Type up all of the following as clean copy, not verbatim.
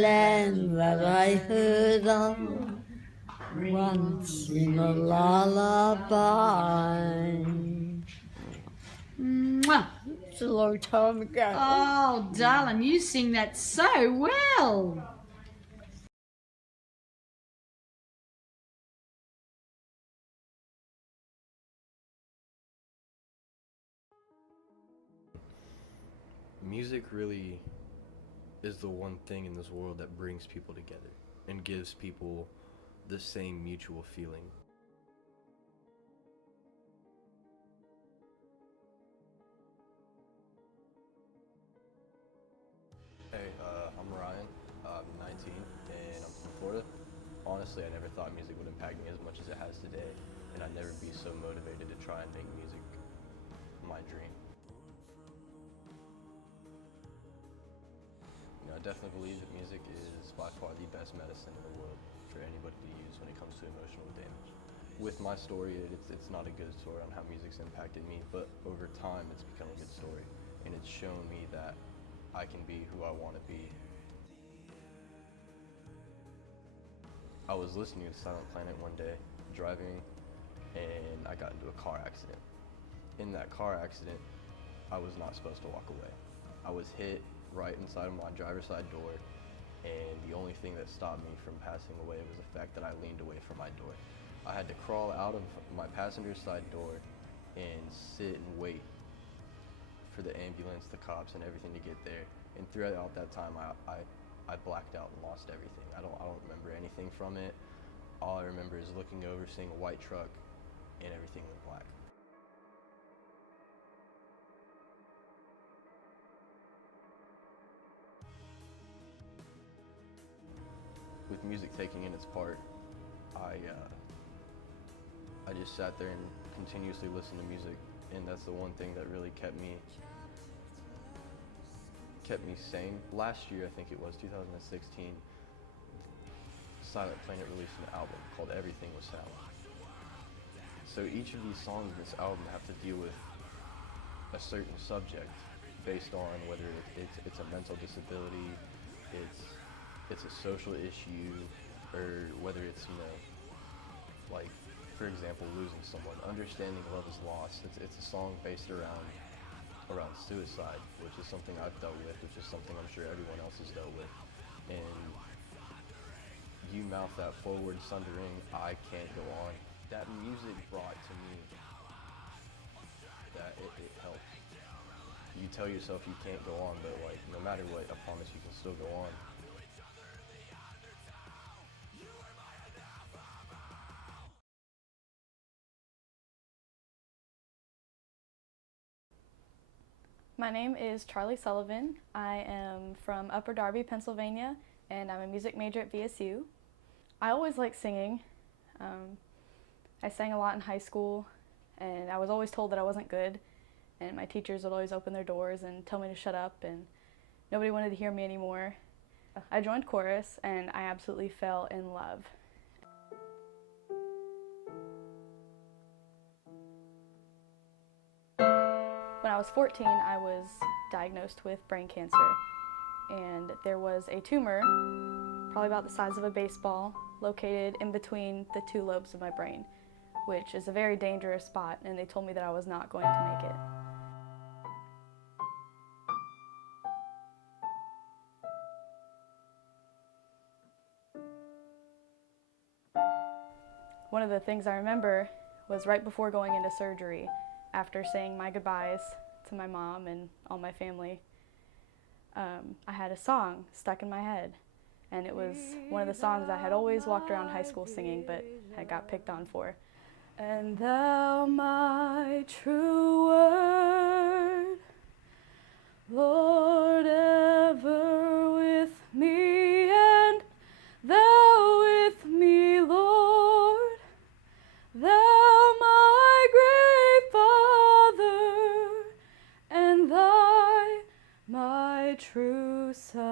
land that I heard of once in a lullaby. Mwah. It's a long time ago. Oh, darling, you sing that so well. Music really is the one thing in this world that brings people together and gives people the same mutual feeling. Hey, I'm Ryan. I'm 19 and I'm from Florida. Honestly, I never thought music would impact me as much as it has today, and I'd never be so motivated to try and make music my dream. You know, I definitely believe that music is by far the best medicine in the world for anybody to use when it comes to emotional damage. With my story, it's not a good story on how music's impacted me, but over time it's become a good story, and it's shown me that I can be who I want to be. I was listening to Silent Planet one day, driving, and I got into a car accident. In that car accident, I was not supposed to walk away. I was hit right inside of my driver's side door, and the only thing that stopped me from passing away was the fact that I leaned away from my door. I had to crawl out of my passenger side door and sit and wait for the ambulance, the cops, and everything to get there. And throughout that time, I blacked out and lost everything. I don't remember anything from it. All I remember is looking over, seeing a white truck, and everything went black. With music taking in its part, I just sat there and continuously listened to music, and that's the one thing that really kept me sane. Last year, I think it was 2016, Silent Planet released an album called Everything Was Sound. So each of these songs in this album have to deal with a certain subject based on whether it's a mental disability, it's a social issue, or whether it's, you know, like, for example, losing someone. Understanding Love is Lost. It's a song based around suicide, which is something I've dealt with, which is something I'm sure everyone else has dealt with. And you mouth that forward, sundering, I can't go on. That music brought to me that it helps. You tell yourself you can't go on, but like, no matter what, I promise you can still go on. My name is Charlie Sullivan. I am from Upper Darby, Pennsylvania, and I'm a music major at VSU. I always liked singing. I sang a lot in high school, and I was always told that I wasn't good, and my teachers would always open their doors and tell me to shut up, and nobody wanted to hear me anymore. I joined chorus, and I absolutely fell in love. When I was 14, I was diagnosed with brain cancer, and there was a tumor, probably about the size of a baseball, located in between the two lobes of my brain, which is a very dangerous spot, and they told me that I was not going to make it. One of the things I remember was right before going into surgery, after saying my goodbyes to my mom and all my family, I had a song stuck in my head, and it was one of the songs I had always walked around high school singing but had got picked on for. And thou, my true word, Lord, ever with me, and thou with me, Lord, thou my great Father, and thy my true Son,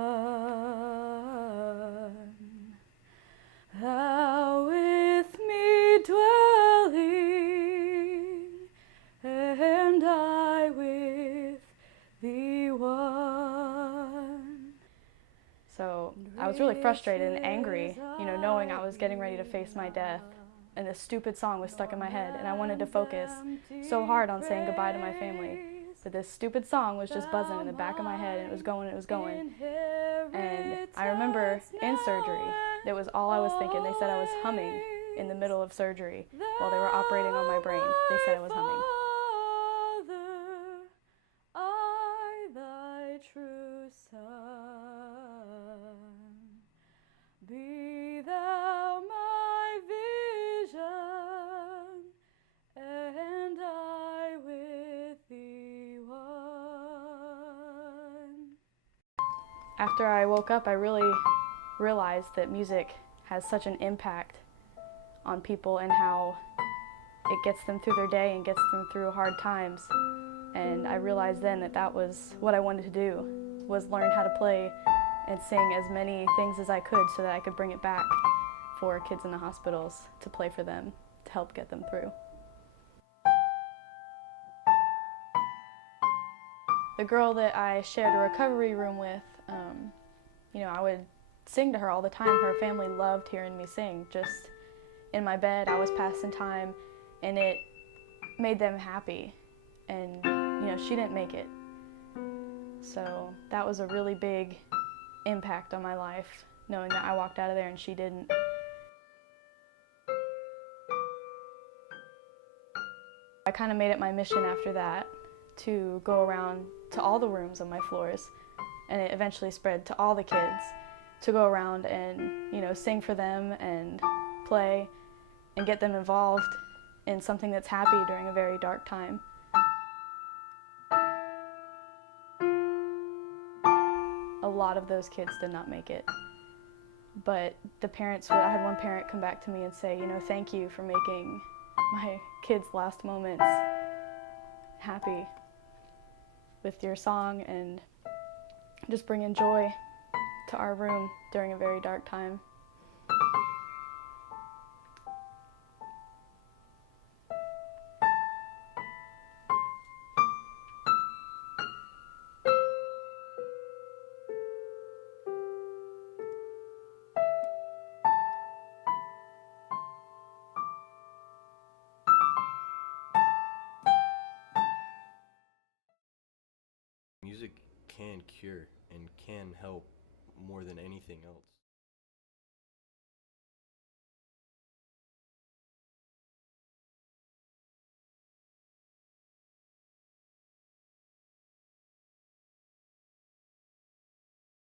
thou with me dwelling, and I with thee one. So So I was really frustrated and angry, knowing I was getting ready to face my death, and this stupid song was stuck in my head, and I wanted to focus so hard on saying goodbye to my family. But this stupid song was just buzzing in the back of my head, and it was going, And I remember in surgery, that was all I was thinking. They said I was humming in the middle of surgery while they were operating on my brain. They said I was humming. I, thy true son, be thou my vision, and I with thee one. After I woke up, I really realized that music has such an impact on people and how it gets them through their day and gets them through hard times. And I realized then that that was what I wanted to do, was learn how to play and sing as many things as I could so that I could bring it back for kids in the hospitals, to play for them, to help get them through. The girl that I shared a recovery room with, I would sing to her all the time. Her family loved hearing me sing. Just in my bed, I was passing time, and it made them happy. And, she didn't make it. So that was a really big impact on my life, knowing that I walked out of there and she didn't. I kind of made it my mission after that to go around to all the rooms on my floors, and it eventually spread to all the kids, to go around and, sing for them and play and get them involved in something that's happy during a very dark time. A lot of those kids did not make it, but the parents, I had one parent come back to me and say, thank you for making my kids' last moments happy with your song and just bringing joy to our room during a very dark time. Music can cure and can help more than anything else.